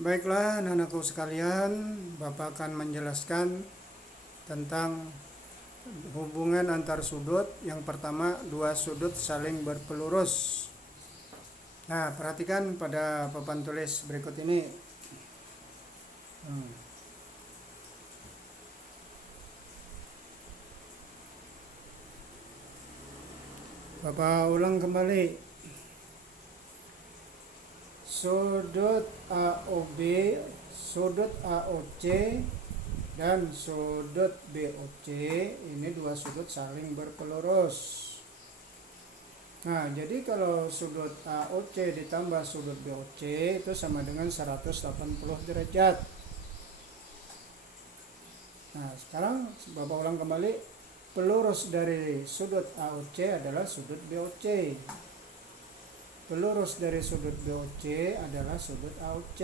Baiklah anak-anakku sekalian, Bapak akan menjelaskan tentang hubungan antar sudut. Yang pertama, dua sudut saling berpelurus. Nah, perhatikan pada papan tulis berikut ini. Bapak ulang kembali. Sudut AOB, sudut AOC, dan sudut BOC ini dua sudut saling berpelurus. Nah, jadi kalau sudut AOC ditambah sudut BOC itu sama dengan 180 derajat. Nah, sekarang Bapak ulang kembali. Pelurus dari sudut AOC adalah sudut BOC. Pelurus dari sudut BOC adalah sudut AOC.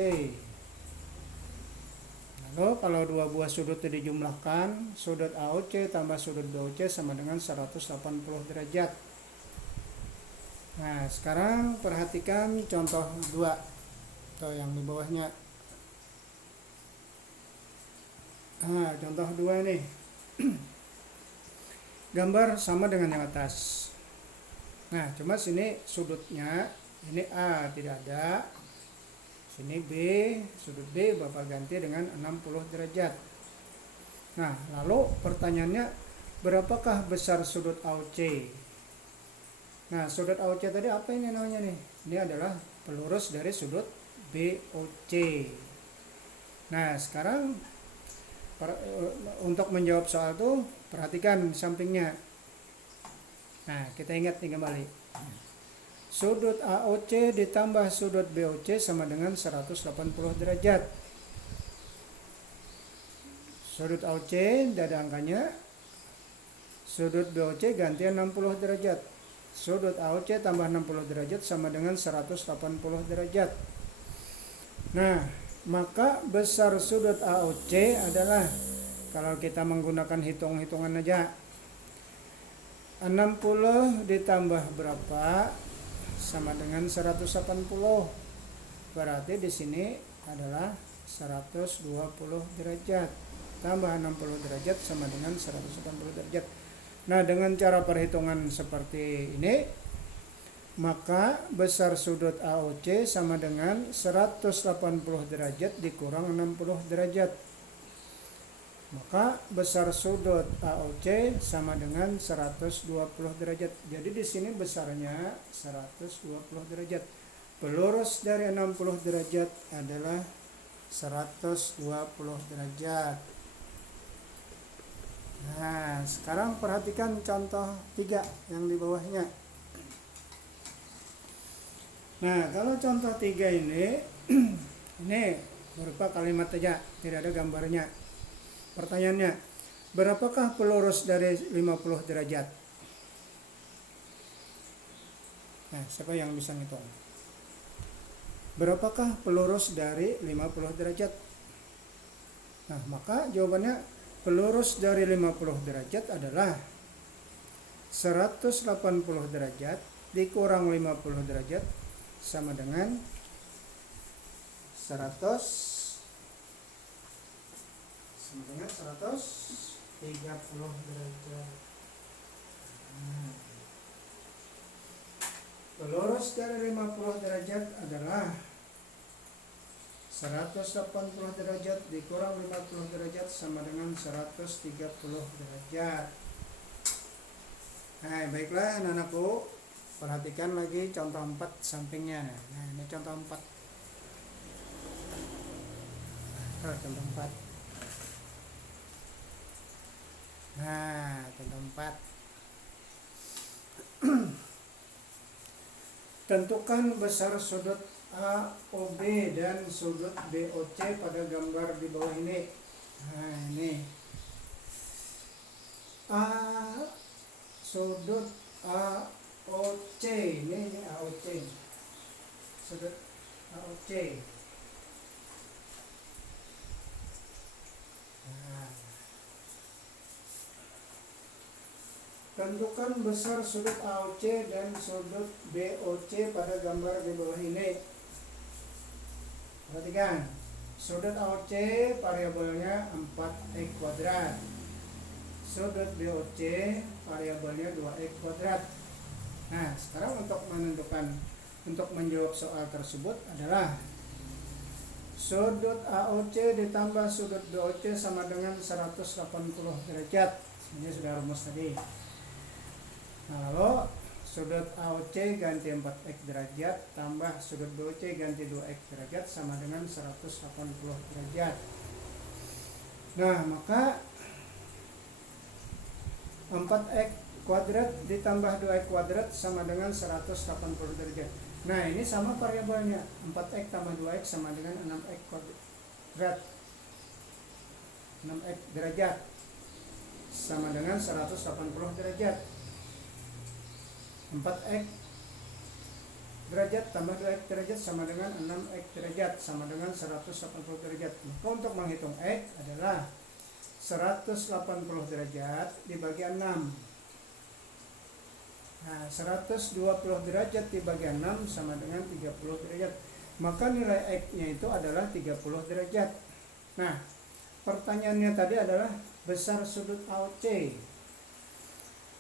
Lalu kalau dua buah sudut itu dijumlahkan, sudut AOC tambah sudut BOC sama dengan 180 derajat. Nah, sekarang perhatikan contoh 2 atau yang di bawahnya. Nah, contoh 2 nih. Gambar sama dengan yang atas. Nah, cuma sini sudutnya, ini A tidak ada. Sini B, sudut B Bapak ganti dengan 60 derajat. Nah, lalu pertanyaannya, berapakah besar sudut AOC? Nah, sudut AOC tadi apa ini namanya nih? Ini adalah pelurus dari sudut BOC. Nah, sekarang untuk menjawab soal itu, perhatikan sampingnya. Nah, kita ingat nih kembali. Sudut AOC ditambah sudut BOC sama dengan 180 derajat. Sudut AOC tidak ada angkanya. Sudut BOC ganti 60 derajat. Sudut AOC tambah 60 derajat sama dengan 180 derajat. Nah, maka besar sudut AOC adalah, kalau kita menggunakan hitung-hitungan aja, 60 ditambah berapa sama dengan 180. Berarti di sini adalah 120 derajat. Tambah 60 derajat sama dengan 180 derajat. Nah, dengan cara perhitungan seperti ini, maka besar sudut AOC sama dengan 180 derajat dikurang 60 derajat. Maka besar sudut AOC sama dengan 120 derajat. Jadi di sini besarnya 120 derajat. Pelurus dari 60 derajat adalah 120 derajat. Nah, sekarang perhatikan contoh 3 yang di bawahnya. Nah, kalau contoh 3 ini ini berupa kalimat saja, tidak ada gambarnya. Pertanyaannya, berapakah pelurus dari 50 derajat? Nah, siapa yang bisa ngitung? Berapakah pelurus dari 50 derajat? Nah, maka jawabannya pelurus dari 50 derajat adalah 180 derajat dikurang 50 derajat sama dengan 130 derajat. Pelurus dari 50 derajat adalah 180 derajat dikurang 50 derajat sama dengan 130 derajat. Nah, baiklah anak-anakku, perhatikan lagi contoh 4 sampingnya. Nah, ini contoh 4. Contoh 4. Nah, contoh 4. Tentukan besar sudut AOB dan sudut BOC pada gambar di bawah ini. Nah, ini sudut AOC, ini AOC, sudut AOC. Nah, tentukan besar sudut AOC dan sudut BOC pada gambar di bawah ini. Perhatikan. Sudut AOC variabelnya 4x kuadrat. Sudut BOC variabelnya 2x kuadrat. Nah, sekarang untuk menjawab soal tersebut adalah sudut AOC ditambah sudut BOC sama dengan 180 derajat. Ini sudah rumus tadi. Nah, lalu sudut AOC ganti 4x derajat tambah sudut BOC ganti 2x derajat sama dengan 180 derajat. Nah, maka 4x kuadrat ditambah 2x kuadrat sama dengan 180 derajat. Nah, ini sama variabelnya. 4x tambah 2x sama dengan 6x kuadrat. 6x derajat sama dengan 180 derajat. 4x derajat tambah 2x derajat sama dengan 6x derajat sama dengan 180 derajat. Maka untuk menghitung x adalah 180 derajat dibagi 6. Nah, 120 derajat dibagi 6 sama dengan 30 derajat. Maka nilai x-nya itu adalah 30 derajat. Nah, pertanyaannya tadi adalah besar sudut AOC.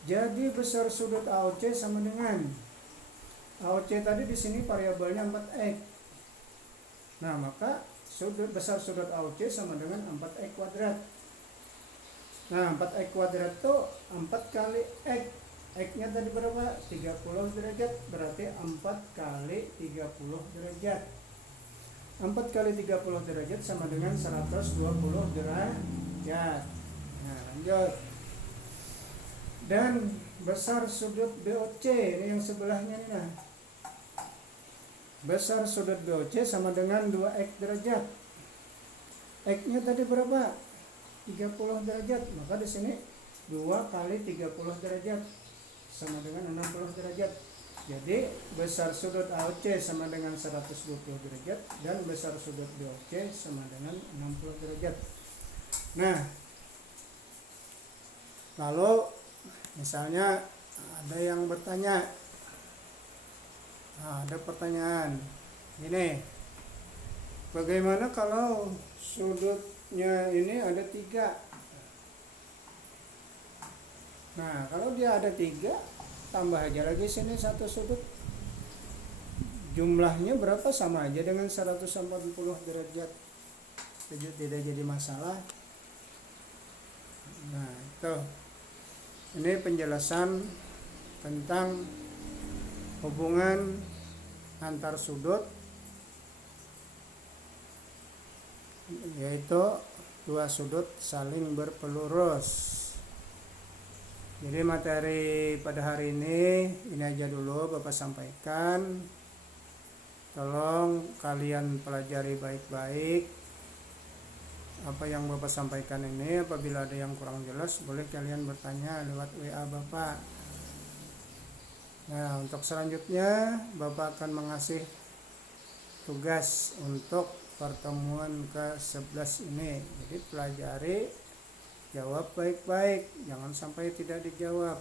Jadi besar sudut AOC sama dengan AOC tadi di sini variabelnya 4x. Nah, maka besar sudut AOC sama dengan 4x kuadrat. Nah, 4x kuadrat itu 4 kali x. X-nya tadi berapa? 30 derajat. Berarti 4 kali 30 derajat. 4 kali 30 derajat sama dengan 120 derajat. Nah, lanjut. Dan besar sudut BOC, ini yang sebelahnya nih. Nah, besar sudut BOC sama dengan 2x derajat. X-nya tadi berapa? 30 derajat. Maka di sini 2 kali 30 derajat sama dengan 60 derajat. Jadi besar sudut AOC sama dengan 120 derajat dan besar sudut BOC sama dengan 60 derajat. Nah, lalu misalnya ada yang bertanya, ada pertanyaan ini, bagaimana kalau sudutnya ini ada 3? Nah, kalau dia ada 3, tambah aja lagi sini satu sudut, jumlahnya berapa, sama aja dengan 180 derajat, tidak jadi masalah. Nah, itu ini penjelasan tentang hubungan antar sudut, yaitu dua sudut saling berpelurus. Jadi materi pada hari ini aja dulu Bapak sampaikan. Tolong kalian pelajari baik-baik apa yang Bapak sampaikan ini. Apabila ada yang kurang jelas, boleh kalian bertanya lewat WA Bapak. Nah, untuk selanjutnya Bapak akan mengasih tugas untuk pertemuan ke-11 ini. Jadi pelajari, jawab baik-baik, jangan sampai tidak dijawab.